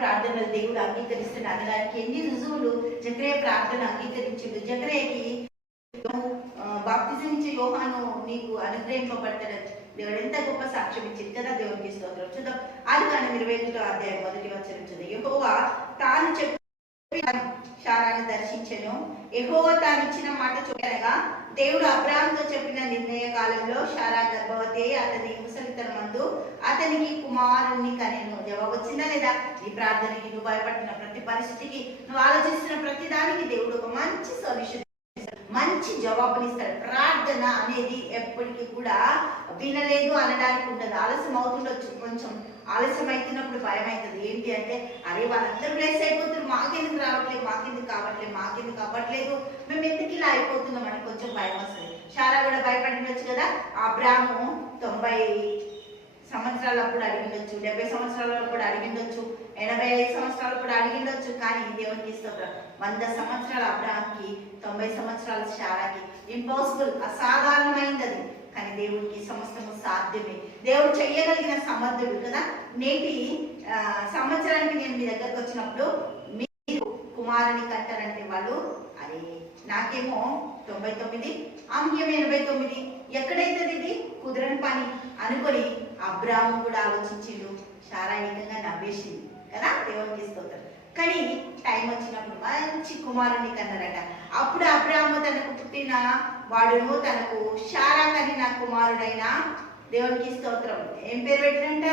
ప్రార్థనలు దేవుడు అంగీకరిస్తున్న అనడానికి ఎన్ని రుజువులు జకరే ప్రార్థన అంగీకరించిండు. జకరేకి బాప్తిజం ఇచ్చే యోహాను నీకు అనుగ్రహింపబడతాడు. దేవుడు ఎంత గొప్ప సాక్ష్యం ఇచ్చింది కదా దేవునికి స్తోత్రం. చూద్దాం. అది కానీ ఇరవై ఒకటో అధ్యాయం మొదటి వచ్చిన చూద్దాం. యహోవా తాను చెప్పి శారాన్ని దర్శించను. యహోవా తాను ఇచ్చిన మాట చూడగా దేవుడు అబ్రాహంతో చెప్పిన నిర్ణయ కాలంలో శారా గర్భవతి అతని ముసలితన మందు తల్లికి కుమారుణ్ణి కనేను. జవాబు వచ్చిందా లేదా? ఈ ప్రార్థనకి నువ్వు భయపడుతున్న ప్రతి పరిస్థితికి నువ్వు ఆలోచిస్తున్న ప్రతి దానికి దేవుడు ఒక మంచి సొల్యూషన్ మంచి జవాబునిస్తాడు ప్రార్థన అనేది ఎప్పటికీ కూడా వినలేదు అనడానికి ఉండదు. ఆలస్యం అవుతుండొచ్చు. కొంచెం ఆలస్యం అవుతున్నప్పుడు భయం అవుతుంది ఏంటి అంటే అరే వాళ్ళందరూ ప్లేస్ అయిపోతున్నారు. మాకెందుకు రావట్లేదు? మాకెందుకు కావట్లేదు? మాకెందుకు అవ్వట్లేదు? మేము ఎందుకు ఇలా అయిపోతున్నాం? అని కొంచెం భయం వస్తుంది. షారా కూడా భయపడినొచ్చు కదా? అబ్రాహము తొంభై సంవత్సరాలు అప్పుడు అడిగిండొచ్చు డెబ్బై సంవత్సరాలు కూడా అడిగిండొచ్చు ఎనభై ఐదు సంవత్సరాలు కూడా అడిగిండొచ్చు కానీ దేవునికి స్తోత్రం వంద సంవత్సరాల అబ్రాహాంకి తొంభై సంవత్సరాల శారాకి. ఇంపాసిబుల్ అసాధారణమైంది అది కానీ దేవుడికి సమస్తము సాధ్యమే. దేవుడు చెయ్యగలిగిన సమర్థుడు కదా? నేటి ఆ, సంవత్సరానికి నేను మీ దగ్గరకు వచ్చినప్పుడు మీరు కుమారుని కట్టారంటే వాళ్ళు అరే నాకేమో తొంభై తొమ్మిది ఆమెకేమో ఎనభై తొమ్మిది. ఎక్కడైతుంది ఇది? కుదరని పని అనుకొని అబ్రాహం కూడా ఆలోచించిండు శారీరకంగా నవ్వేసింది కదా? దేవునికి స్తోత్రం. కానీ టైం వచ్చినప్పుడు మంచి కుమారుని కన్నారట. అప్పుడు అబ్రాహ్మ తనకు పుట్టిన వాడును తనకు శారా కనిన కుమారుడైన దేవునికి స్తోత్రం. ఏం పేరు పెట్టినంట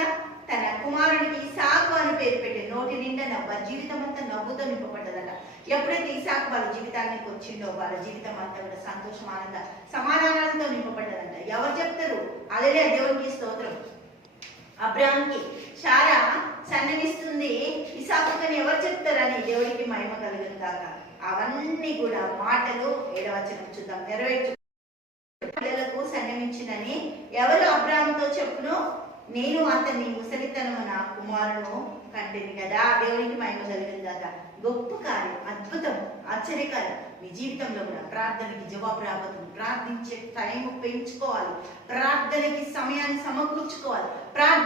తన కుమారుడికి సాకు అని పేరు పెట్టి నోటి నిండా నవ్వ జీవితం అంతా నవ్వుతో నింపబడ్డదట. ఎప్పుడైతే ఇసాకు వాళ్ళ జీవితానికి వచ్చిందో వాళ్ళ జీవితం అంతా కూడా సంతోషం ఆనంద సమాధానాలతో నింపబడ్డదంట. ఎవరు చెప్తారు? అదే దేవునికి స్తోత్రం. అబ్రాహాంకి శారా సన్నగిస్తుంది ఇసాకుని ఎవరు చెప్తారని దేవుడికి మహిమ కలుగును కాక అవన్నీ కూడా మాటలు ఏడవచనం చూద్దాం. నెరవేర్చు పిల్లలకు సన్నమించినని ఎవరు అబ్రాహాంతో చెప్పును? నేను అతన్ని ముసలితనము నా కుమారును కంటిని కదా దేవునికి మహిమ కలిగిన కాక గొప్ప కార్యం అద్భుతం ఆశ్చర్యకారం మీ జీవితంలో కూడా ప్రార్థనకి జవాబు రాబోతుంది ప్రార్థించే టైం పెంచుకోవాలి. ప్రార్థనకి సమయాన్ని సమకూర్చుకోవాలి.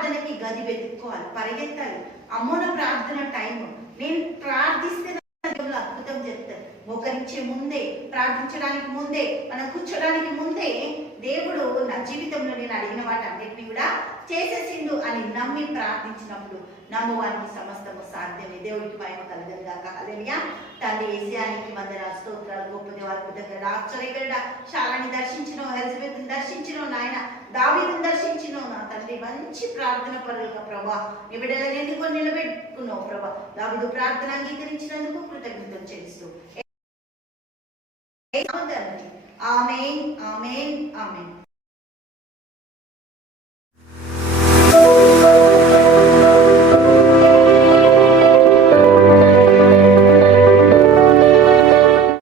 ప్రార్థనకి గది వెతుక్కోవాలి పరిగెత్తాలి. అమ్మోన ప్రార్థన టైం నేను ప్రార్థిస్తే దేవుడు అద్భుతం చెప్తాడు. మోకరించే ముందే ప్రార్థించడానికి ముందే మనం కూర్చోడానికి ముందే దేవుడు నా జీవితంలో నేను అడిగిన వాటి అన్నింటినీ కూడా చేసేసిండు అని నమ్మి ప్రార్థించినప్పుడు నమ్మవానికి సమస్తము సాధ్యమే. దేవుడికి మహిమ కలగదు కాక తండ్రి ఏసియానికి వందన స్తోత్రాలు గొప్ప దేవాలకు దగ్గర ఆశ్చర్యకరుడ శాలని దర్శించను ఎలిజబెత్ దర్శించను నాయన దావీదుని దర్శించను నా తండ్రి మంచి ప్రార్థన పరులుగా ప్రభా. నీ బిడ్డలను ఎందుకు నిలబెట్టుకున్నావు ప్రభా. దావీదు ప్రార్థన అంగీకరించినందుకు కృతజ్ఞతలు చెల్లిస్తూ. Amen amen amen.